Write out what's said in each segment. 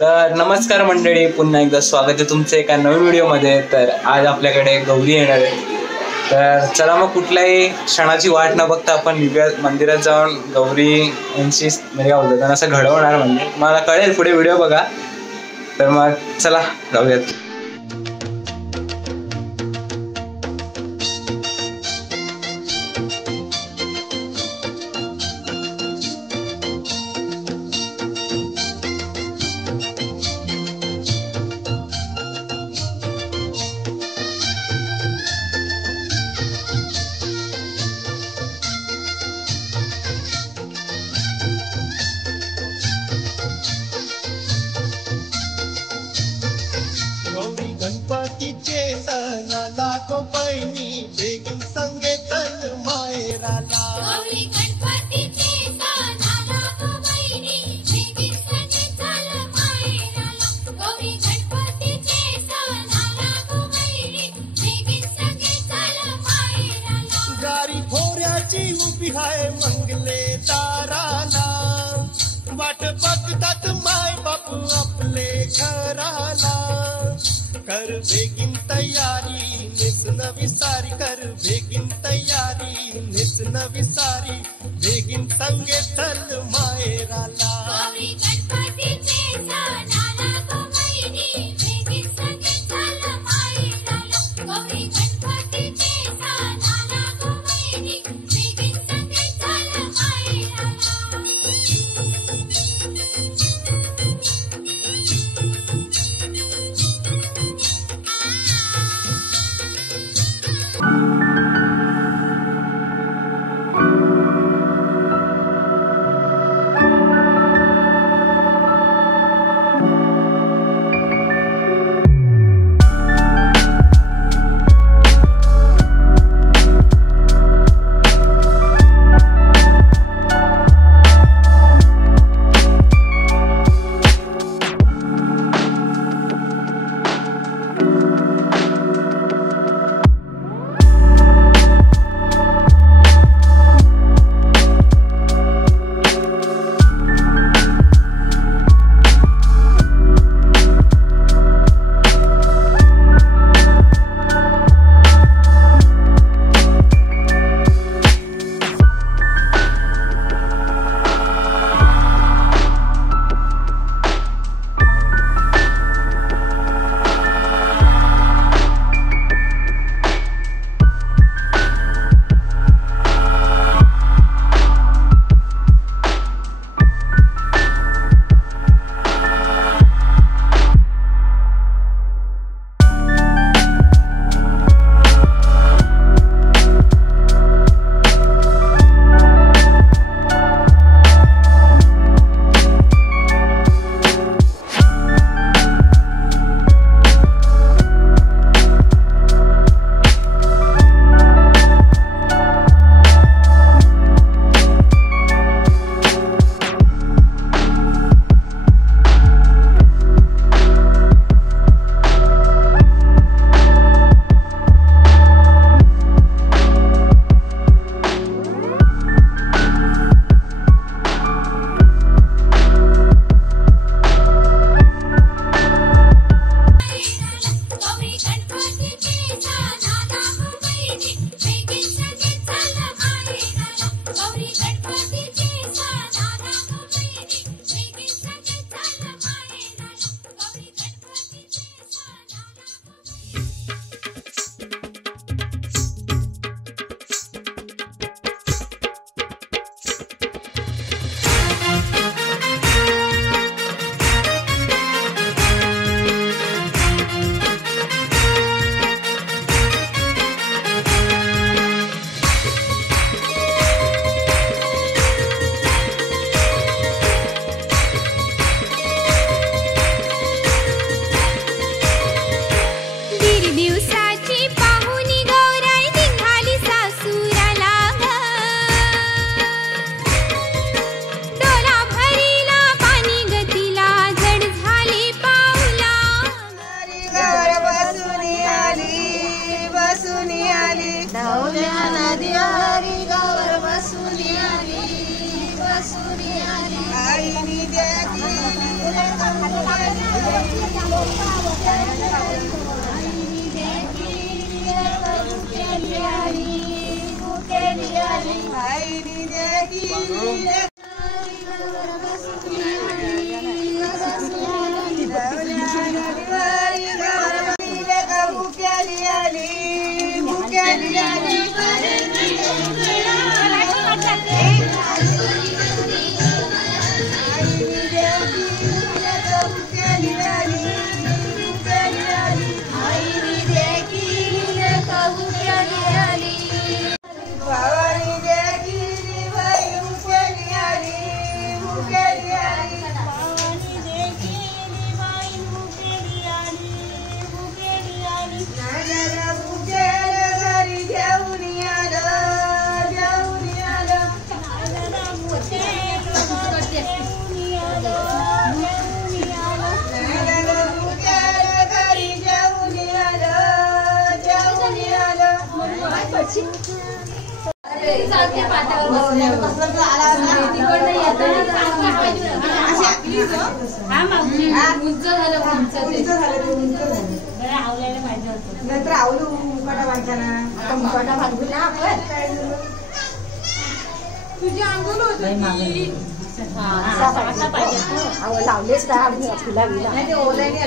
तर नमस्कार मंडळी, पुन्हा एकदा स्वागत आहे तुमचं एका नवीन व्हिडिओमध्ये. तर आज आपल्याकडे गौरी येणार आहे. तर चला मग कुठल्याही क्षणाची वाट न बघता आपण मंदिरात जाऊन गौरी यांची म्हणजे काय बोलतात असं घडवणार. म्हणजे मला कळेल पुढे व्हिडिओ बघा. तर मग चला जाऊयात. गौरी गणपतीचे सणाला गो बहिणी बेगीन संगे चल माहेराला. गौरी गणपतीचे सणाला गो बहिणी बेगीन संगे चल माहेराला. गौरी गणपतीचे सणाला गो बहिणी बेगीन संगे चल माहेराला. गारी भोऱ्याची उभी आहे मंगले दाराला. वाट बघतात माय बापू आपले घराला. कर बेगीन तयारी नेसन विसारी. कर बेगीन तयारी नेसन विसारी. बेगीन संगे चल माहेराला. गौरी गणपतीचे सणाला गो बहिणी बेगीन संगे चल माहेराला. गौरी गणपतीचे सणाला गो बहिणी बेगीन संगे चल माहेराला. नंतर आवलू मुकाटा बांधताना आता मुकाटा बांधू ना आपण तुझी अंघोळ होती लावलेच का फुला बिला नाही ते ओल्याने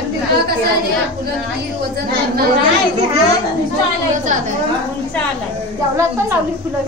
कसं आहे वजन पण लावली फुलं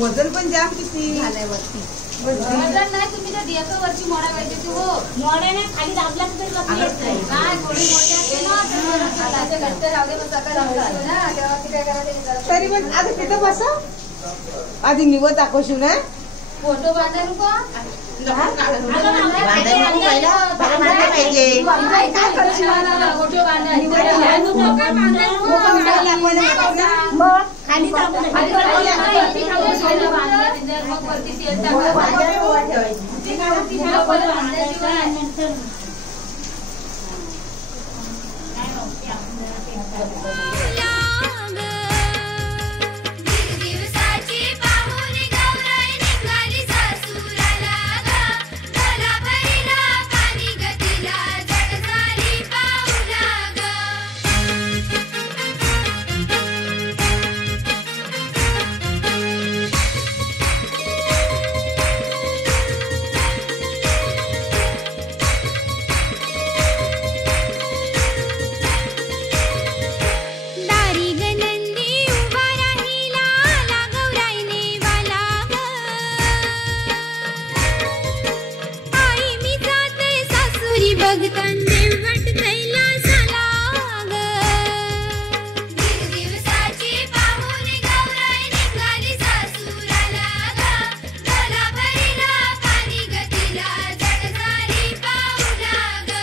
वजन पण जाम किती झालंय वरती वजन नाही तुम्ही त्या दियाच्या वरची मोडा पाहिजे ते हो मोड्याने खाली दाबलाच तरी बसली असते काय थोडी मोठी असते ना तर घट्ट राहू दे मग सकाळी ना तेव्हा काय करायचं तरी पण आता तिथं बसा आधी निवत दाखवशील ना फोटो बांधा नको बघतान देवट कैलासाला ग दिवसाची पाहून गौराई निघाली सासुराला ग डोला भरिला पाणी गतीला जड झाली पाऊला ग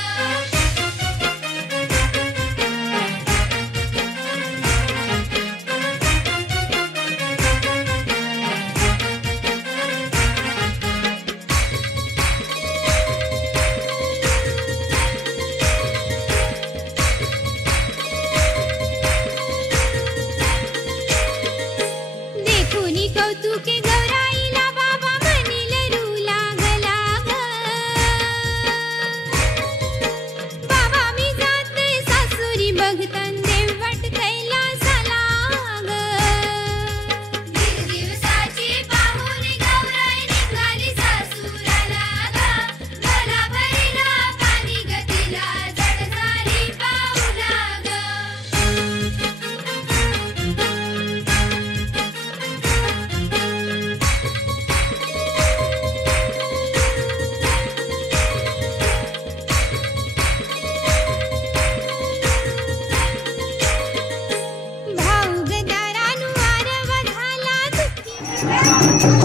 देखुनी कौतुके गौराईला बाबा म्हणील रू लागला ग बाबा मी जाते सासुरी बघतान देवट कैलासाला ग दिवसाची पाहून गौराई निघाली सासुराला ग डोला भरिला पाणी गतीला जड झाली पाऊला ग भाऊ गदारानु आरवा झाला दुःखी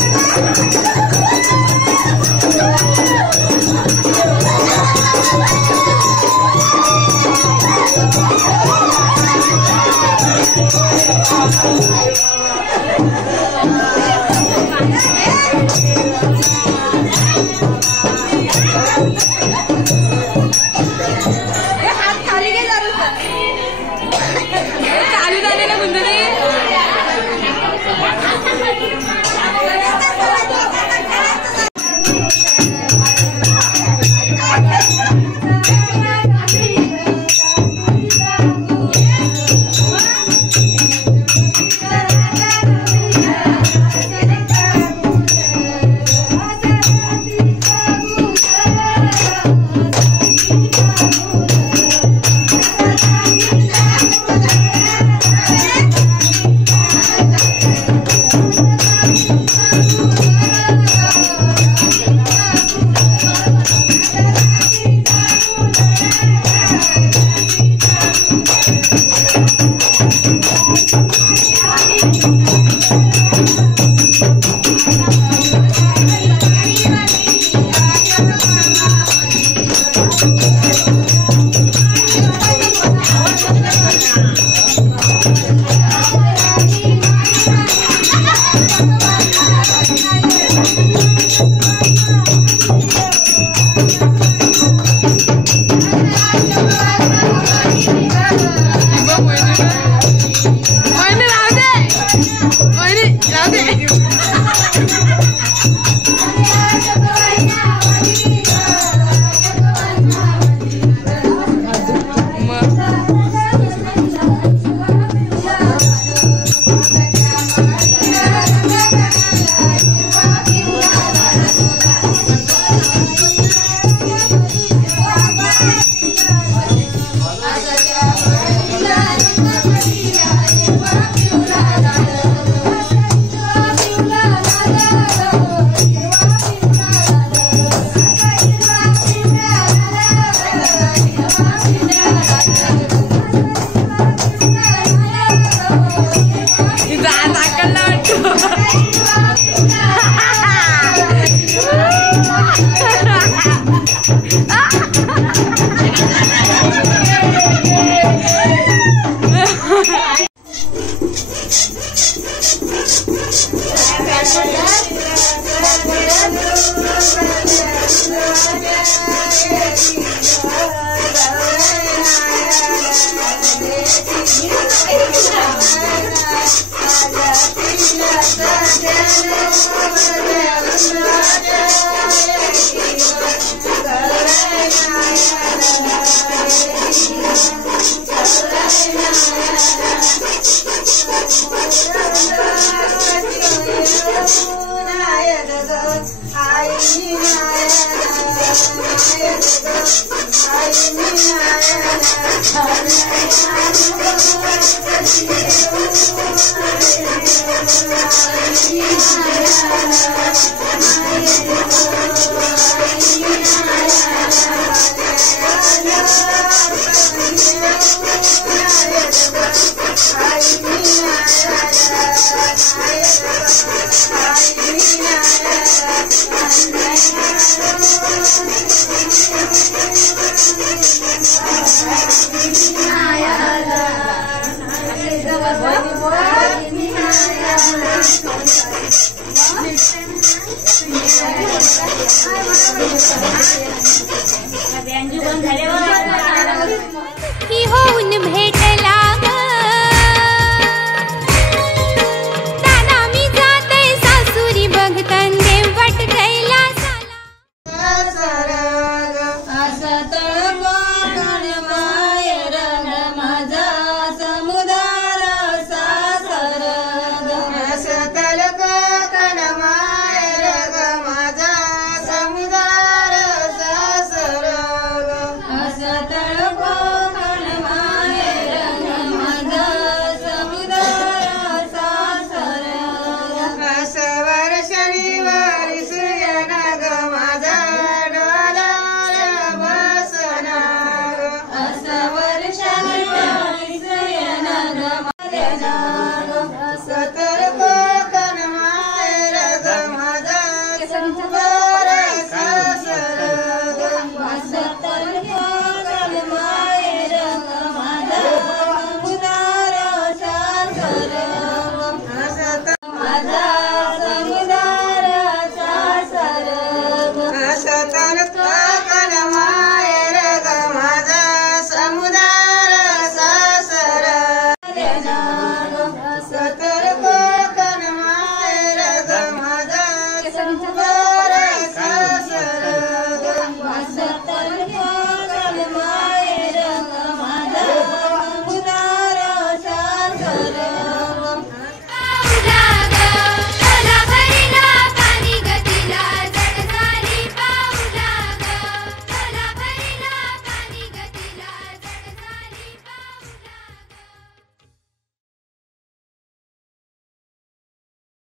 I बंद झाले